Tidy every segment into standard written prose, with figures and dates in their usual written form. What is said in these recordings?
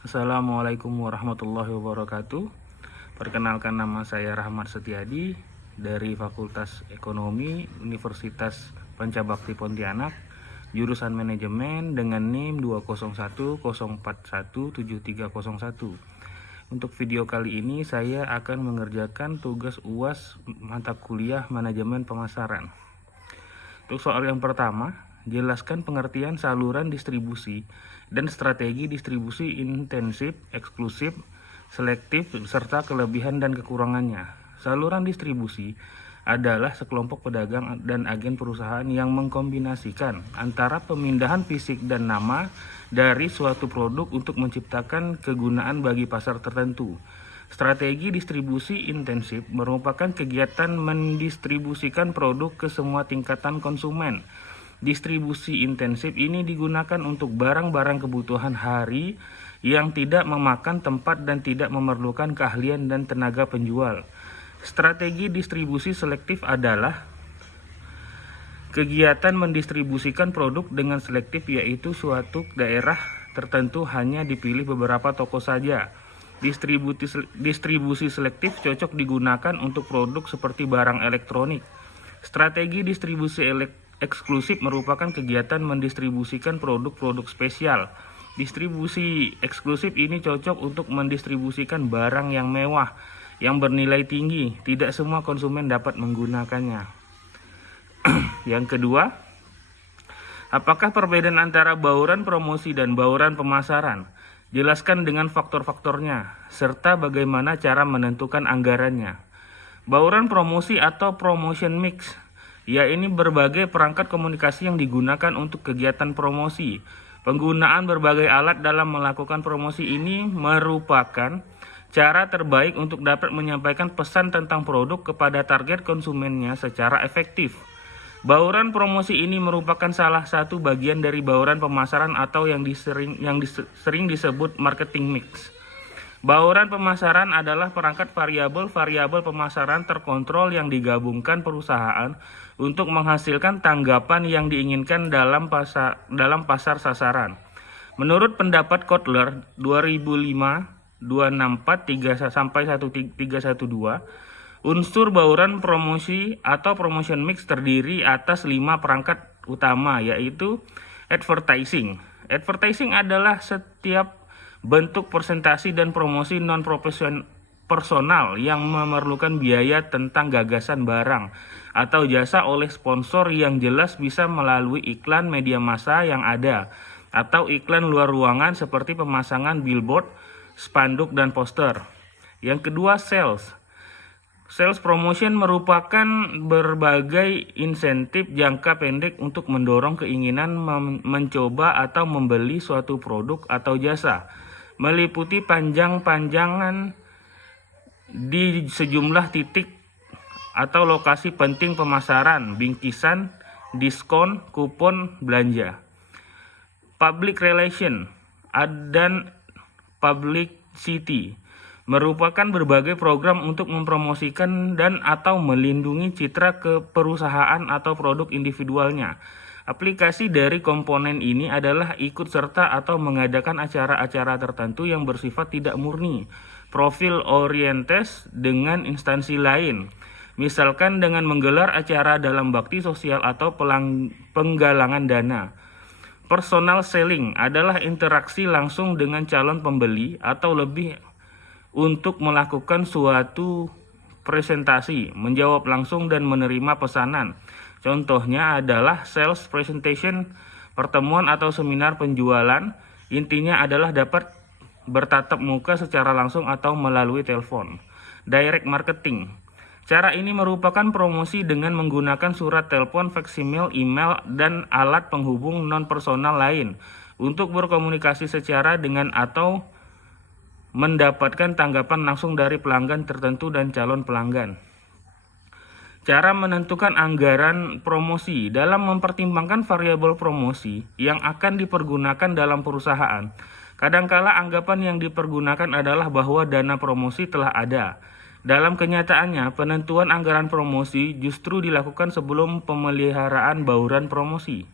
Assalamualaikum warahmatullahi wabarakatuh. Perkenalkan, nama saya Rahmat Setiadi dari Fakultas Ekonomi Universitas Pancabakti Pontianak, jurusan Manajemen dengan NIM 201041731. Untuk video kali ini saya akan mengerjakan tugas UAS mata kuliah Manajemen Pemasaran. Untuk soal yang pertama, jelaskan pengertian saluran distribusi dan strategi distribusi intensif, eksklusif, selektif, serta kelebihan dan kekurangannya. Saluran distribusi adalah sekelompok pedagang dan agen perusahaan yang mengkombinasikan antara pemindahan fisik dan nama dari suatu produk untuk menciptakan kegunaan bagi pasar tertentu. Strategi distribusi intensif merupakan kegiatan mendistribusikan produk ke semua tingkatan konsumen. Distribusi intensif ini digunakan untuk barang-barang kebutuhan hari yang tidak memakan tempat dan tidak memerlukan keahlian dan tenaga penjual. Strategi distribusi selektif adalah kegiatan mendistribusikan produk dengan selektif, yaitu suatu daerah tertentu hanya dipilih beberapa toko saja. Distribusi selektif cocok digunakan untuk produk seperti barang elektronik. Strategi distribusi eksklusif merupakan kegiatan mendistribusikan produk-produk spesial. Distribusi eksklusif ini cocok untuk mendistribusikan barang yang mewah, yang bernilai tinggi. Tidak semua konsumen dapat menggunakannya. Yang kedua, apakah perbedaan antara bauran promosi dan bauran pemasaran? Jelaskan dengan faktor-faktornya, serta bagaimana cara menentukan anggarannya. Bauran promosi atau promotion mix, yaitu berbagai perangkat komunikasi yang digunakan untuk kegiatan promosi. Penggunaan berbagai alat dalam melakukan promosi ini merupakan cara terbaik untuk dapat menyampaikan pesan tentang produk kepada target konsumennya secara efektif. Bauran promosi ini merupakan salah satu bagian dari bauran pemasaran atau yang sering disebut marketing mix. Bauran pemasaran adalah perangkat variabel pemasaran terkontrol yang digabungkan perusahaan untuk menghasilkan tanggapan yang diinginkan dalam pasar sasaran. Menurut pendapat Kotler 2005-264-1312, unsur bauran promosi atau promotion mix terdiri atas 5 perangkat utama, yaitu advertising. Advertising adalah setiap bentuk presentasi dan promosi non-personal yang memerlukan biaya tentang gagasan barang atau jasa oleh sponsor yang jelas, bisa melalui iklan media massa yang ada atau iklan luar ruangan seperti pemasangan billboard, spanduk, dan poster. Yang kedua, sales. Sales promotion merupakan berbagai insentif jangka pendek untuk mendorong keinginan mencoba atau membeli suatu produk atau jasa, meliputi panjang-panjangan di sejumlah titik atau lokasi penting pemasaran, bingkisan, diskon, kupon belanja. Public relation dan publicity merupakan berbagai program untuk mempromosikan dan atau melindungi citra ke perusahaan atau produk individualnya. Aplikasi dari komponen ini adalah ikut serta atau mengadakan acara-acara tertentu yang bersifat tidak murni, profil oriented dengan instansi lain. Misalkan dengan menggelar acara dalam bakti sosial atau penggalangan dana. Personal selling adalah interaksi langsung dengan calon pembeli atau lebih untuk melakukan suatu presentasi, menjawab langsung dan menerima pesanan. Contohnya adalah sales presentation, pertemuan atau seminar penjualan. Intinya adalah dapat bertatap muka secara langsung atau melalui telepon. Direct marketing. Cara ini merupakan promosi dengan menggunakan surat telepon, faksimil, email, dan alat penghubung non-personal lain untuk berkomunikasi secara dengan atau mendapatkan tanggapan langsung dari pelanggan tertentu dan calon pelanggan. Cara menentukan anggaran promosi. Dalam mempertimbangkan variabel promosi yang akan dipergunakan dalam perusahaan, kadangkala anggapan yang dipergunakan adalah bahwa dana promosi telah ada. Dalam kenyataannya, penentuan anggaran promosi justru dilakukan sebelum pemilihan bauran promosi.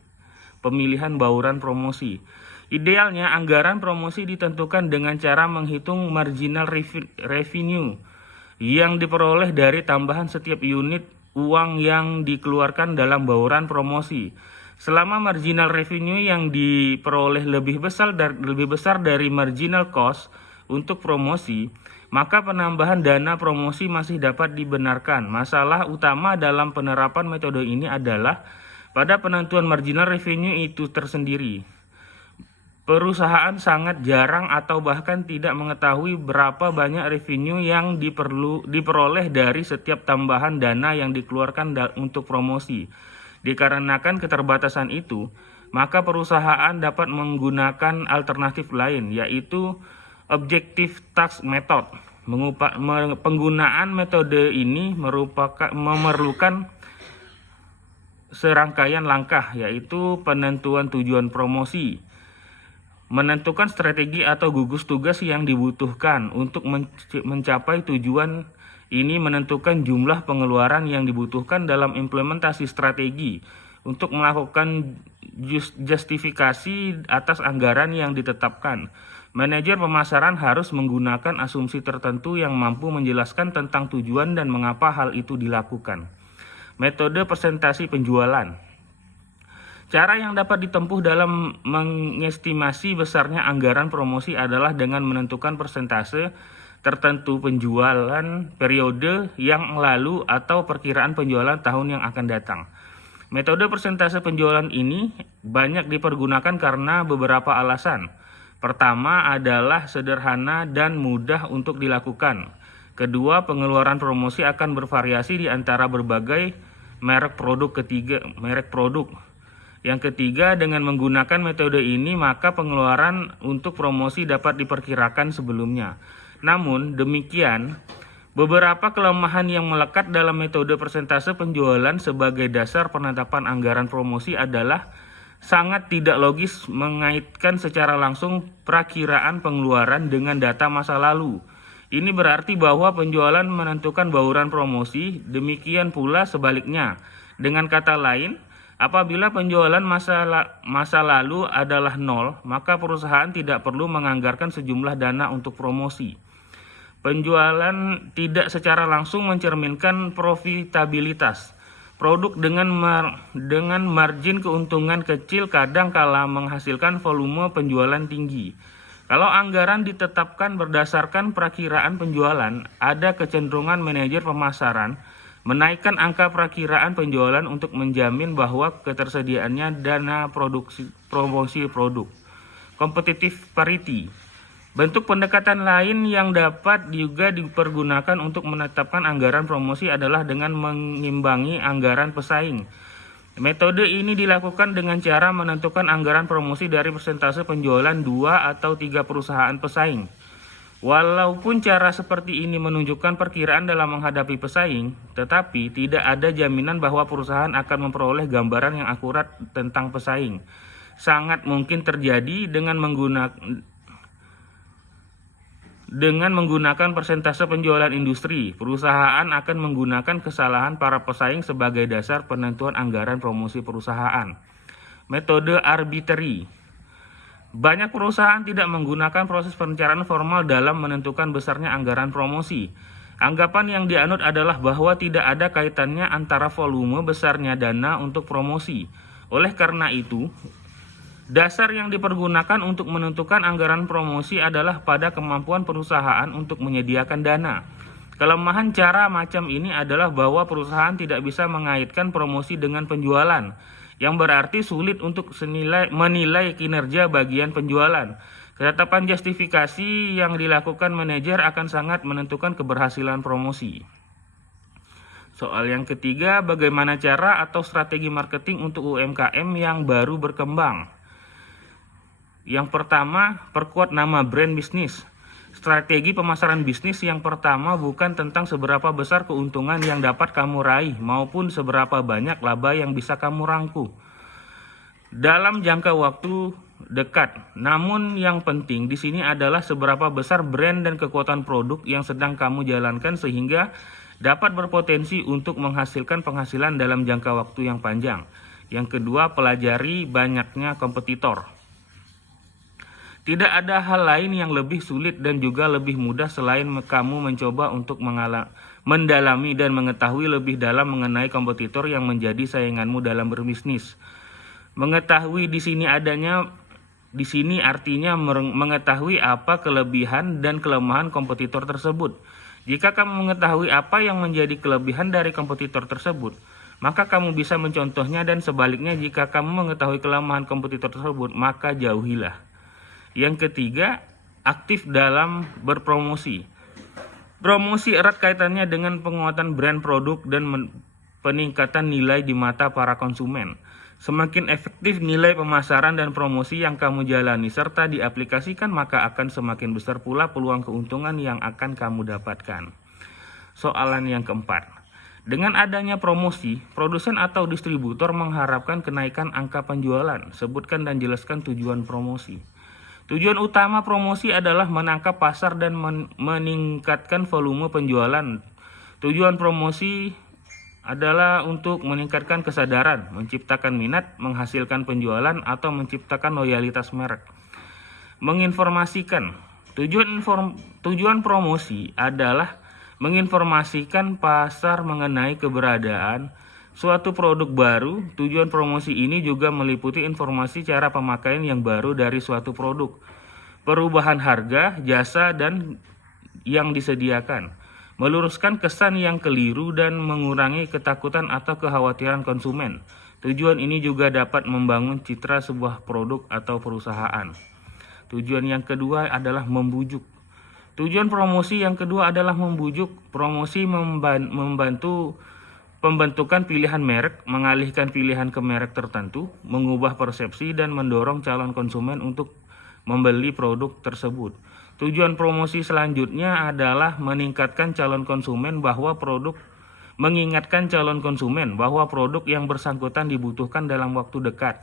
Idealnya, anggaran promosi ditentukan dengan cara menghitung marginal revenue yang diperoleh dari tambahan setiap unit uang yang dikeluarkan dalam bauran promosi. Selama marginal revenue yang diperoleh lebih besar dari marginal cost untuk promosi, maka penambahan dana promosi masih dapat dibenarkan. Masalah utama dalam penerapan metode ini adalah pada penentuan marginal revenue itu tersendiri. Perusahaan sangat jarang atau bahkan tidak mengetahui berapa banyak revenue yang diperoleh dari setiap tambahan dana yang dikeluarkan untuk promosi. Dikarenakan keterbatasan itu, maka perusahaan dapat menggunakan alternatif lain, yaitu Objective Task Method. Penggunaan metode ini memerlukan serangkaian langkah, yaitu penentuan tujuan promosi, menentukan strategi atau gugus tugas yang dibutuhkan untuk mencapai tujuan ini, menentukan jumlah pengeluaran yang dibutuhkan dalam implementasi strategi untuk melakukan justifikasi atas anggaran yang ditetapkan. Manajer pemasaran harus menggunakan asumsi tertentu yang mampu menjelaskan tentang tujuan dan mengapa hal itu dilakukan. Metode presentasi penjualan. Cara yang dapat ditempuh dalam mengestimasi besarnya anggaran promosi adalah dengan menentukan persentase tertentu penjualan periode yang lalu atau perkiraan penjualan tahun yang akan datang. Metode persentase penjualan ini banyak dipergunakan karena beberapa alasan. Pertama adalah sederhana dan mudah untuk dilakukan. Kedua, pengeluaran promosi akan bervariasi di antara berbagai merek produk. Yang ketiga, dengan menggunakan metode ini, maka pengeluaran untuk promosi dapat diperkirakan sebelumnya. Namun demikian, beberapa kelemahan yang melekat dalam metode persentase penjualan sebagai dasar penetapan anggaran promosi adalah sangat tidak logis mengaitkan secara langsung perakiraan pengeluaran dengan data masa lalu. Ini berarti bahwa penjualan menentukan bauran promosi, demikian pula sebaliknya. Dengan kata lain, apabila penjualan masa lalu adalah nol, maka perusahaan tidak perlu menganggarkan sejumlah dana untuk promosi. Penjualan tidak secara langsung mencerminkan profitabilitas. Produk dengan margin keuntungan kecil kadang kala menghasilkan volume penjualan tinggi. Kalau anggaran ditetapkan berdasarkan perakiraan penjualan, ada kecenderungan manajer pemasaran menaikkan angka perakiraan penjualan untuk menjamin bahwa ketersediaannya dana promosi produk. Competitive parity. Bentuk pendekatan lain yang dapat juga dipergunakan untuk menetapkan anggaran promosi adalah dengan mengimbangi anggaran pesaing. Metode ini dilakukan dengan cara menentukan anggaran promosi dari persentase penjualan 2 atau 3 perusahaan pesaing. Walaupun cara seperti ini menunjukkan perkiraan dalam menghadapi pesaing, tetapi tidak ada jaminan bahwa perusahaan akan memperoleh gambaran yang akurat tentang pesaing. Sangat mungkin terjadi dengan menggunakan persentase penjualan industri, perusahaan akan menggunakan kesalahan para pesaing sebagai dasar penentuan anggaran promosi perusahaan. Metode arbitrary. Banyak perusahaan tidak menggunakan proses perencanaan formal dalam menentukan besarnya anggaran promosi. Anggapan yang dianut adalah bahwa tidak ada kaitannya antara volume besarnya dana untuk promosi. Oleh karena itu, dasar yang dipergunakan untuk menentukan anggaran promosi adalah pada kemampuan perusahaan untuk menyediakan dana. Kelemahan cara macam ini adalah bahwa perusahaan tidak bisa mengaitkan promosi dengan penjualan, yang berarti sulit untuk menilai kinerja bagian penjualan. Ketetapan justifikasi yang dilakukan manajer akan sangat menentukan keberhasilan promosi. Soal yang ketiga, bagaimana cara atau strategi marketing untuk UMKM yang baru berkembang? Yang pertama, perkuat nama brand bisnis. Strategi pemasaran bisnis yang pertama bukan tentang seberapa besar keuntungan yang dapat kamu raih maupun seberapa banyak laba yang bisa kamu rangkuh dalam jangka waktu dekat. Namun yang penting di sini adalah seberapa besar brand dan kekuatan produk yang sedang kamu jalankan sehingga dapat berpotensi untuk menghasilkan penghasilan dalam jangka waktu yang panjang. Yang kedua, pelajari banyaknya kompetitor. Tidak ada hal lain yang lebih sulit dan juga lebih mudah selain kamu mencoba untuk mendalami dan mengetahui lebih dalam mengenai kompetitor yang menjadi sainganmu dalam berbisnis. Mengetahui di sini artinya mengetahui apa kelebihan dan kelemahan kompetitor tersebut. Jika kamu mengetahui apa yang menjadi kelebihan dari kompetitor tersebut, maka kamu bisa mencontohnya, dan sebaliknya jika kamu mengetahui kelemahan kompetitor tersebut, maka jauhilah. Yang ketiga, aktif dalam berpromosi. Promosi erat kaitannya dengan penguatan brand produk dan peningkatan nilai di mata para konsumen. Semakin efektif nilai pemasaran dan promosi yang kamu jalani serta diaplikasikan, maka akan semakin besar pula peluang keuntungan yang akan kamu dapatkan. Soalan yang keempat. Dengan adanya promosi, produsen atau distributor mengharapkan kenaikan angka penjualan. Sebutkan dan jelaskan tujuan promosi. Tujuan utama promosi adalah menangkap pasar dan meningkatkan volume penjualan. Tujuan promosi adalah untuk meningkatkan kesadaran, menciptakan minat, menghasilkan penjualan, atau menciptakan loyalitas merek. Menginformasikan. Tujuan promosi adalah menginformasikan pasar mengenai keberadaan suatu produk baru. Tujuan promosi ini juga meliputi informasi cara pemakaian yang baru dari suatu produk, perubahan harga, jasa, dan yang disediakan, meluruskan kesan yang keliru dan mengurangi ketakutan atau kekhawatiran konsumen. Tujuan ini juga dapat membangun citra sebuah produk atau perusahaan. Tujuan yang kedua adalah membujuk. Tujuan promosi yang kedua adalah membujuk. Promosi membantu pembentukan pilihan merek, mengalihkan pilihan ke merek tertentu, mengubah persepsi, dan mendorong calon konsumen untuk membeli produk tersebut. Tujuan promosi selanjutnya adalah mengingatkan calon konsumen bahwa produk yang bersangkutan dibutuhkan dalam waktu dekat.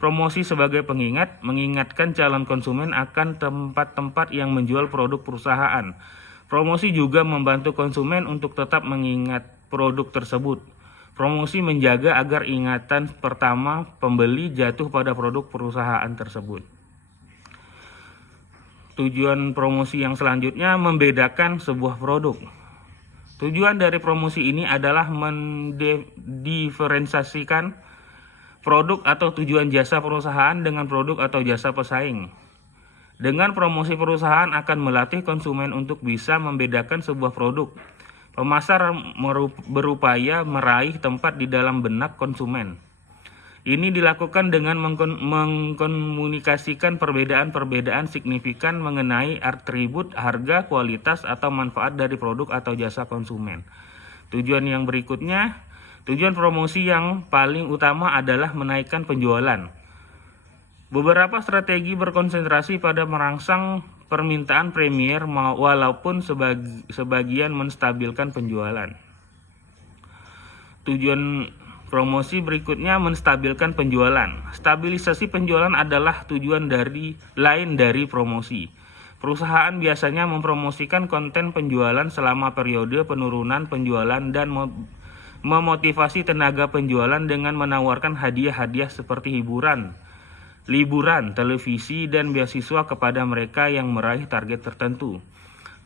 Promosi sebagai pengingat, mengingatkan calon konsumen akan tempat-tempat yang menjual produk perusahaan. Promosi juga membantu konsumen untuk tetap mengingat produk tersebut. Promosi menjaga agar ingatan pertama pembeli jatuh pada produk perusahaan tersebut. Tujuan promosi yang selanjutnya membedakan sebuah produk. Tujuan dari promosi ini adalah mendiferensiasikan produk atau tujuan jasa perusahaan dengan produk atau jasa pesaing. Dengan promosi, perusahaan akan melatih konsumen untuk bisa membedakan sebuah produk. Pemasar berupaya meraih tempat di dalam benak konsumen. Ini dilakukan dengan mengkomunikasikan perbedaan-perbedaan signifikan mengenai atribut, harga, kualitas, atau manfaat dari produk atau jasa konsumen. Tujuan yang berikutnya, tujuan promosi yang paling utama adalah menaikkan penjualan. Beberapa strategi berkonsentrasi pada merangsang permintaan premier walaupun sebagian menstabilkan penjualan. Tujuan promosi berikutnya menstabilkan penjualan. Stabilisasi penjualan adalah tujuan lain dari promosi. Perusahaan biasanya mempromosikan konten penjualan selama periode penurunan penjualan dan memotivasi tenaga penjualan dengan menawarkan hadiah-hadiah seperti liburan, televisi, dan beasiswa kepada mereka yang meraih target tertentu.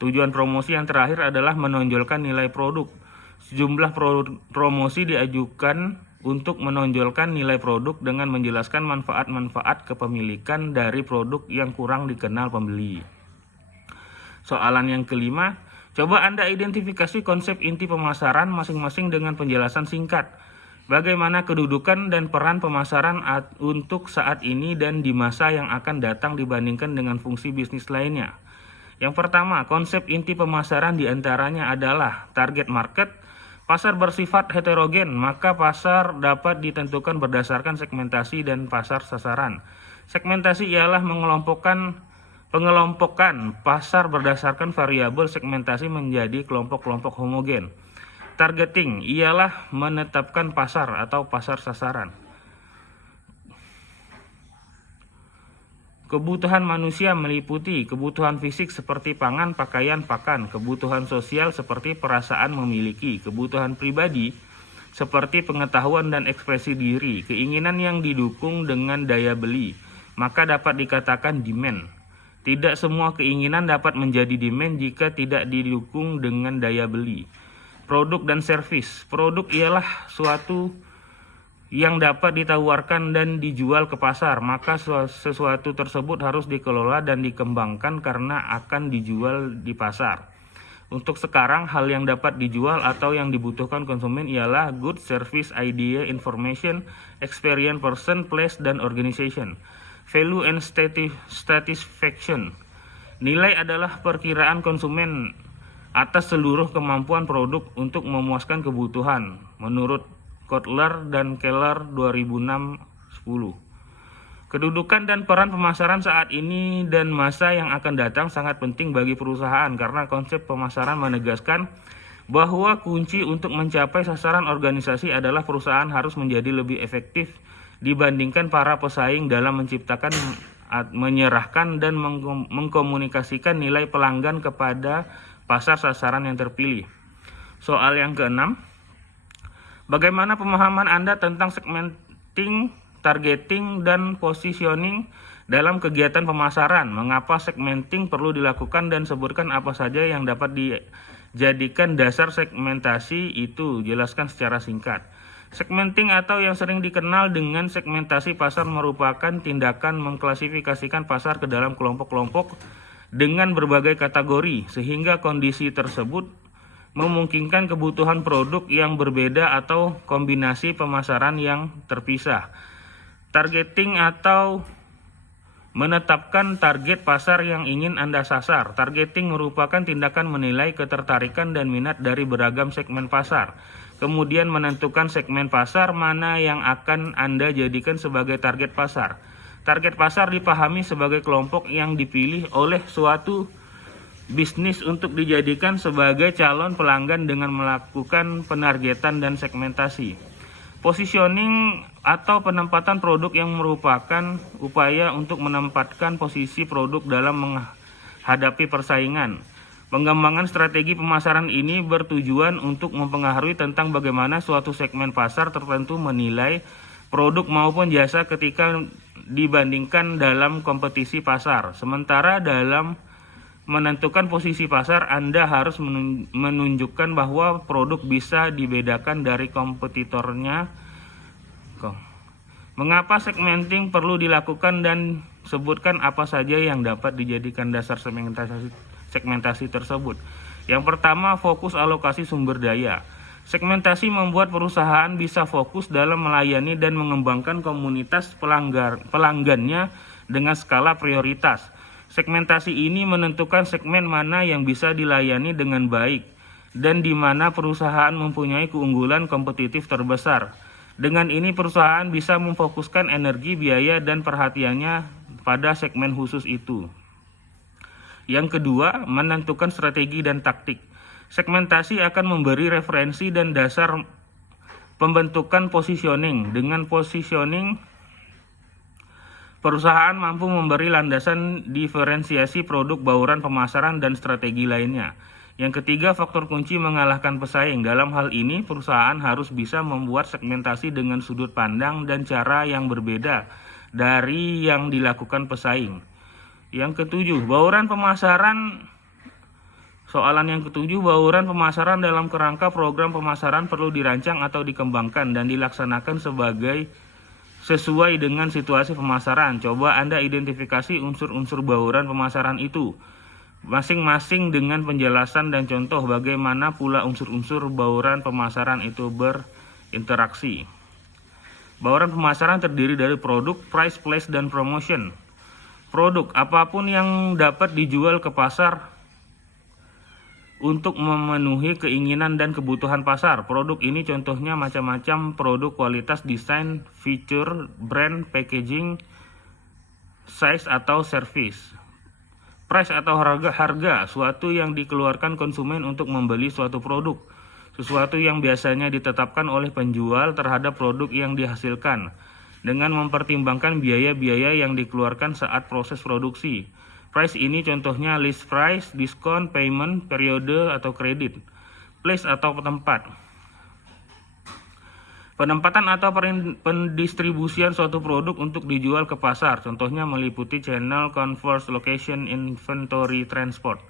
Tujuan promosi yang terakhir adalah menonjolkan nilai produk. Sejumlah promosi diajukan untuk menonjolkan nilai produk dengan menjelaskan manfaat-manfaat kepemilikan dari produk yang kurang dikenal pembeli. Soalan yang kelima, coba Anda identifikasi konsep inti pemasaran masing-masing dengan penjelasan singkat. Bagaimana kedudukan dan peran pemasaran untuk saat ini dan di masa yang akan datang dibandingkan dengan fungsi bisnis lainnya. Yang pertama, konsep inti pemasaran diantaranya adalah target market. Pasar bersifat heterogen, maka pasar dapat ditentukan berdasarkan segmentasi dan pasar sasaran. Segmentasi ialah pengelompokan pasar berdasarkan variabel segmentasi menjadi kelompok-kelompok homogen. Targeting ialah menetapkan pasar atau pasar sasaran. Kebutuhan manusia meliputi kebutuhan fisik seperti pangan, pakaian, pakan, kebutuhan sosial seperti perasaan memiliki, kebutuhan pribadi seperti pengetahuan dan ekspresi diri, keinginan yang didukung dengan daya beli, maka dapat dikatakan demand. Tidak semua keinginan dapat menjadi demand jika tidak didukung dengan daya beli. Produk dan servis. Produk ialah suatu yang dapat ditawarkan dan dijual ke pasar, maka sesuatu tersebut harus dikelola dan dikembangkan karena akan dijual di pasar. Untuk sekarang, hal yang dapat dijual atau yang dibutuhkan konsumen ialah good, service, idea, information, experience, person, place, dan organization. Value and satisfaction. Nilai adalah perkiraan konsumen atas seluruh kemampuan produk untuk memuaskan kebutuhan, menurut Kotler dan Keller 2006-10. Kedudukan dan peran pemasaran saat ini dan masa yang akan datang sangat penting bagi perusahaan karena konsep pemasaran menegaskan bahwa kunci untuk mencapai sasaran organisasi adalah perusahaan harus menjadi lebih efektif dibandingkan para pesaing dalam menciptakan, menyerahkan, dan mengkomunikasikan nilai pelanggan kepada pasar sasaran yang terpilih. Soal yang keenam, bagaimana pemahaman Anda tentang segmenting, targeting, dan positioning dalam kegiatan pemasaran? Mengapa segmenting perlu dilakukan dan sebutkan apa saja yang dapat dijadikan dasar segmentasi itu? Jelaskan secara singkat. Segmenting atau yang sering dikenal dengan segmentasi pasar merupakan tindakan mengklasifikasikan pasar ke dalam kelompok-kelompok dengan berbagai kategori sehingga kondisi tersebut memungkinkan kebutuhan produk yang berbeda atau kombinasi pemasaran yang terpisah. Targeting atau menetapkan target pasar yang ingin Anda sasar. Targeting merupakan tindakan menilai ketertarikan dan minat dari beragam segmen pasar. Kemudian menentukan segmen pasar mana yang akan Anda jadikan sebagai target pasar. Target pasar dipahami sebagai kelompok yang dipilih oleh suatu bisnis untuk dijadikan sebagai calon pelanggan dengan melakukan penargetan dan segmentasi. Positioning atau penempatan produk yang merupakan upaya untuk menempatkan posisi produk dalam menghadapi persaingan. Pengembangan strategi pemasaran ini bertujuan untuk mempengaruhi tentang bagaimana suatu segmen pasar tertentu menilai produk maupun jasa ketika dibandingkan dalam kompetisi pasar. Sementara dalam menentukan posisi pasar, Anda harus menunjukkan bahwa produk bisa dibedakan dari kompetitornya. Mengapa segmenting perlu dilakukan dan sebutkan apa saja yang dapat dijadikan dasar segmentasi tersebut. Yang pertama, fokus alokasi sumber daya. Segmentasi membuat perusahaan bisa fokus dalam melayani dan mengembangkan komunitas pelanggannya dengan skala prioritas. Segmentasi ini menentukan segmen mana yang bisa dilayani dengan baik dan di mana perusahaan mempunyai keunggulan kompetitif terbesar. Dengan ini perusahaan bisa memfokuskan energi, biaya, dan perhatiannya pada segmen khusus itu. Yang kedua, menentukan strategi dan taktik. Segmentasi akan memberi referensi dan dasar pembentukan positioning. Dengan positioning, perusahaan mampu memberi landasan diferensiasi produk, bauran pemasaran, dan strategi lainnya. Yang ketiga, faktor kunci mengalahkan pesaing. Dalam hal ini, perusahaan harus bisa membuat segmentasi dengan sudut pandang dan cara yang berbeda dari yang dilakukan pesaing. Yang ketujuh, bauran pemasaran. Soalan yang ketujuh, bauran pemasaran dalam kerangka program pemasaran perlu dirancang atau dikembangkan dan dilaksanakan sesuai dengan situasi pemasaran. Coba Anda identifikasi unsur-unsur bauran pemasaran itu, masing-masing dengan penjelasan dan contoh bagaimana pula unsur-unsur bauran pemasaran itu berinteraksi. Bauran pemasaran terdiri dari produk, price, place, dan promotion. Produk, apapun yang dapat dijual ke pasar untuk memenuhi keinginan dan kebutuhan pasar. Produk ini contohnya macam-macam produk, kualitas, desain, fitur, brand, packaging, size, atau service. Price atau harga, suatu yang dikeluarkan konsumen untuk membeli suatu produk. Sesuatu yang biasanya ditetapkan oleh penjual terhadap produk yang dihasilkan dengan mempertimbangkan biaya-biaya yang dikeluarkan saat proses produksi. Price ini contohnya list price, diskon, payment, periode, atau kredit. Place atau tempat. Penempatan atau pendistribusian suatu produk untuk dijual ke pasar, contohnya meliputi channel, converse, location, inventory, transport.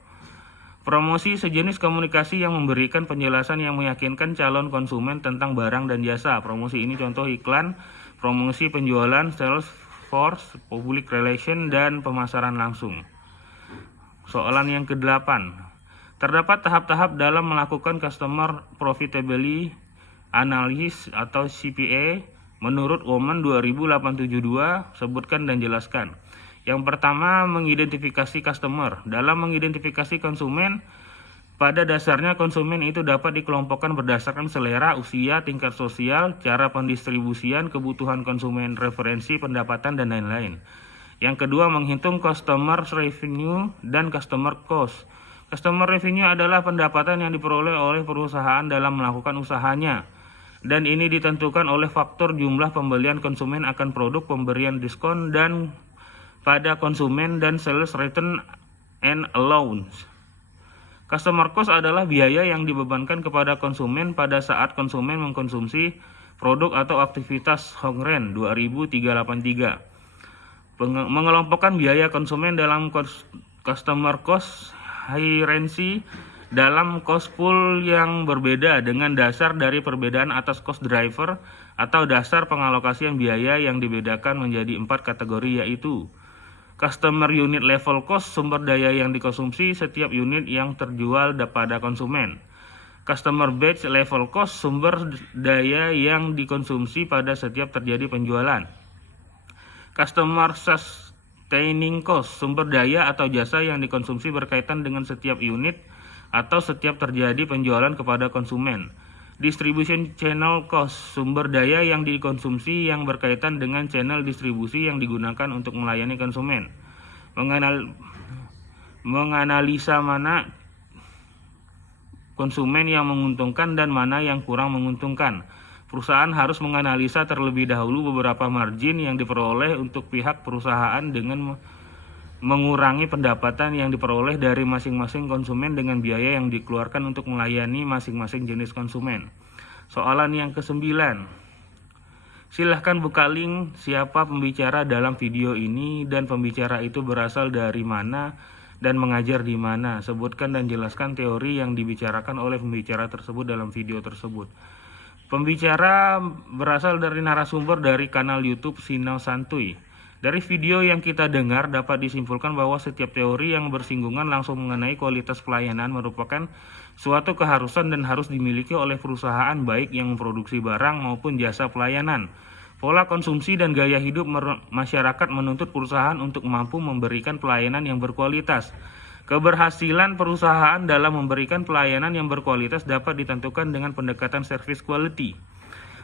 Promosi sejenis komunikasi yang memberikan penjelasan yang meyakinkan calon konsumen tentang barang dan jasa. Promosi ini contoh iklan, promosi penjualan, sales force, public relation, dan pemasaran langsung. Soalan yang ke-8. Terdapat tahap-tahap dalam melakukan customer profitability analysis atau CPA menurut Woman 200872, sebutkan dan jelaskan. Yang pertama, mengidentifikasi customer. Dalam mengidentifikasi konsumen, pada dasarnya konsumen itu dapat dikelompokkan berdasarkan selera, usia, tingkat sosial, cara pendistribusian, kebutuhan konsumen, referensi, pendapatan, dan lain-lain. Yang kedua, menghitung customer revenue dan customer cost. Customer revenue adalah pendapatan yang diperoleh oleh perusahaan dalam melakukan usahanya, dan ini ditentukan oleh faktor jumlah pembelian konsumen akan produk, pemberian diskon dan pada konsumen, dan sales return and allowance. Customer cost adalah biaya yang dibebankan kepada konsumen pada saat konsumen mengkonsumsi produk atau aktivitas Hongren 2383. Mengelompokkan biaya konsumen dalam customer cost hierarchy dalam cost pool yang berbeda dengan dasar dari perbedaan atas cost driver atau dasar pengalokasian biaya yang dibedakan menjadi 4 kategori, yaitu customer unit level cost, sumber daya yang dikonsumsi setiap unit yang terjual pada konsumen. Customer batch level cost, sumber daya yang dikonsumsi pada setiap terjadi penjualan. Customer sustaining cost, sumber daya atau jasa yang dikonsumsi berkaitan dengan setiap unit atau setiap terjadi penjualan kepada konsumen. Distribution channel cost, sumber daya yang dikonsumsi yang berkaitan dengan channel distribusi yang digunakan untuk melayani konsumen. Menganalisa mana konsumen yang menguntungkan dan mana yang kurang menguntungkan. Perusahaan harus menganalisa terlebih dahulu beberapa margin yang diperoleh untuk pihak perusahaan dengan mengurangi pendapatan yang diperoleh dari masing-masing konsumen dengan biaya yang dikeluarkan untuk melayani masing-masing jenis konsumen. Soalan yang ke-9. Silahkan buka link siapa pembicara dalam video ini dan pembicara itu berasal dari mana dan mengajar di mana. Sebutkan dan jelaskan teori yang dibicarakan oleh pembicara tersebut dalam video tersebut. Pembicara berasal dari narasumber dari kanal YouTube Sinau Santuy. Dari video yang kita dengar dapat disimpulkan bahwa setiap teori yang bersinggungan langsung mengenai kualitas pelayanan merupakan suatu keharusan dan harus dimiliki oleh perusahaan baik yang memproduksi barang maupun jasa pelayanan. Pola konsumsi dan gaya hidup masyarakat menuntut perusahaan untuk mampu memberikan pelayanan yang berkualitas. Keberhasilan perusahaan dalam memberikan pelayanan yang berkualitas dapat ditentukan dengan pendekatan service quality.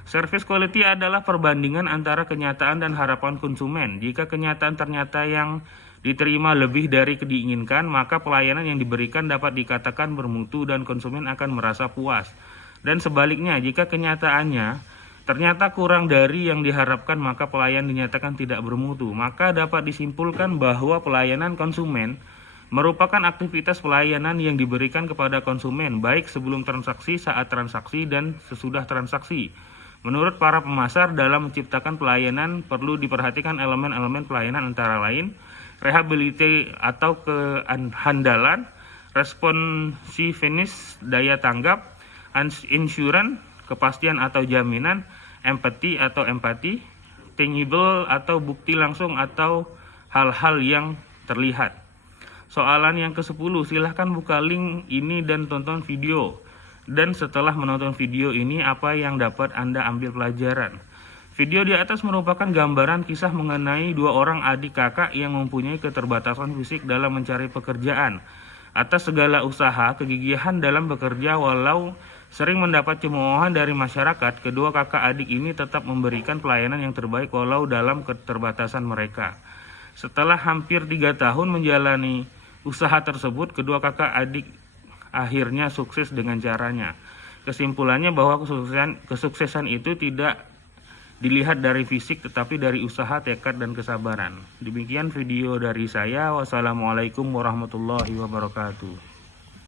Service quality adalah perbandingan antara kenyataan dan harapan konsumen. Jika kenyataan ternyata yang diterima lebih dari diinginkan, maka pelayanan yang diberikan dapat dikatakan bermutu dan konsumen akan merasa puas. Dan sebaliknya, jika kenyataannya ternyata kurang dari yang diharapkan, maka pelayan dinyatakan tidak bermutu. Maka dapat disimpulkan bahwa pelayanan konsumen merupakan aktivitas pelayanan yang diberikan kepada konsumen, baik sebelum transaksi, saat transaksi, dan sesudah transaksi. Menurut para pemasar, dalam menciptakan pelayanan perlu diperhatikan elemen-elemen pelayanan antara lain rehabilitasi atau kehandalan, responsiveness, daya tanggap, insurance, kepastian atau jaminan, empathy atau empati, tangible atau bukti langsung atau hal-hal yang terlihat. Soalan yang ke-10, silahkan buka link ini dan tonton video. Dan setelah menonton video ini, apa yang dapat Anda ambil pelajaran? Video di atas merupakan gambaran kisah mengenai dua orang adik kakak yang mempunyai keterbatasan fisik dalam mencari pekerjaan. Atas segala usaha, kegigihan dalam bekerja walau sering mendapat cemoohan dari masyarakat, kedua kakak adik ini tetap memberikan pelayanan yang terbaik walau dalam keterbatasan mereka. Setelah hampir 3 tahun menjalani usaha tersebut, kedua kakak adik akhirnya sukses dengan caranya. Kesimpulannya bahwa kesuksesan itu tidak dilihat dari fisik tetapi dari usaha, tekad, dan kesabaran. Demikian video dari saya. Wassalamualaikum warahmatullahi wabarakatuh.